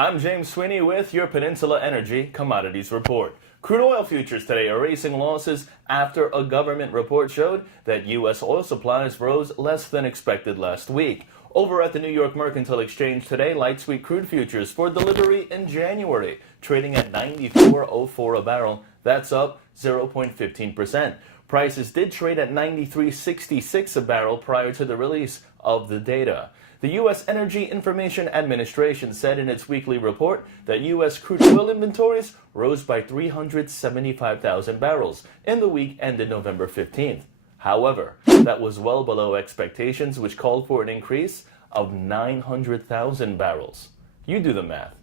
I'm James Sweeney with your Peninsula Energy Commodities Report. Crude oil futures today are racing losses after a government report showed that U.S. oil supplies rose less than expected last week. Over at the New York Mercantile Exchange today, light sweet crude futures for delivery in January, trading at $94.04 a barrel. That's up 0.15%. Prices did trade at $93.66 a barrel prior to the release of the data. The U.S. Energy Information Administration said in its weekly report that U.S. crude oil inventories rose by 375,000 barrels in the week ended November 15th. However, that was well below expectations, which called for an increase of 900,000 barrels. You do the math.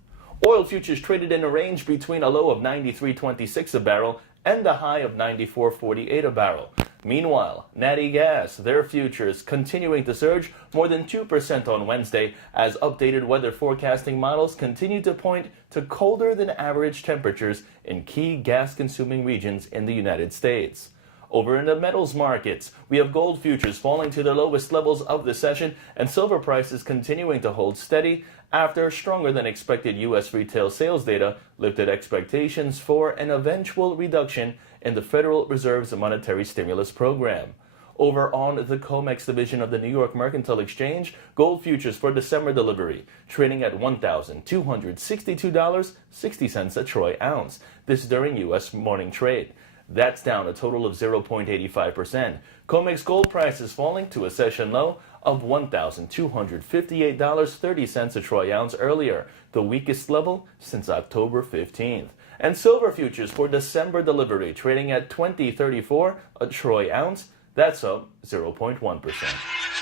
Oil futures traded in a range between a low of $93.26 a barrel and a high of $94.48 a barrel. Meanwhile, natty gas, their futures continuing to surge more than 2% on Wednesday as updated weather forecasting models continue to point to colder than average temperatures in key gas-consuming regions in the United States. Over in the metals markets, we have gold futures falling to their lowest levels of the session and silver prices continuing to hold steady after stronger than expected U.S. retail sales data lifted expectations for an eventual reduction in the Federal Reserve's monetary stimulus program. Over on the COMEX division of the New York Mercantile Exchange, gold futures for December delivery trading at $1,262.60 a troy ounce. This during U.S. morning trade. That's down a total of 0.85%. COMEX gold prices falling to a session low of $1,258.30 a troy ounce earlier, the weakest level since October 15th. And silver futures for December delivery trading at $20.34 a troy ounce. That's up 0.1%.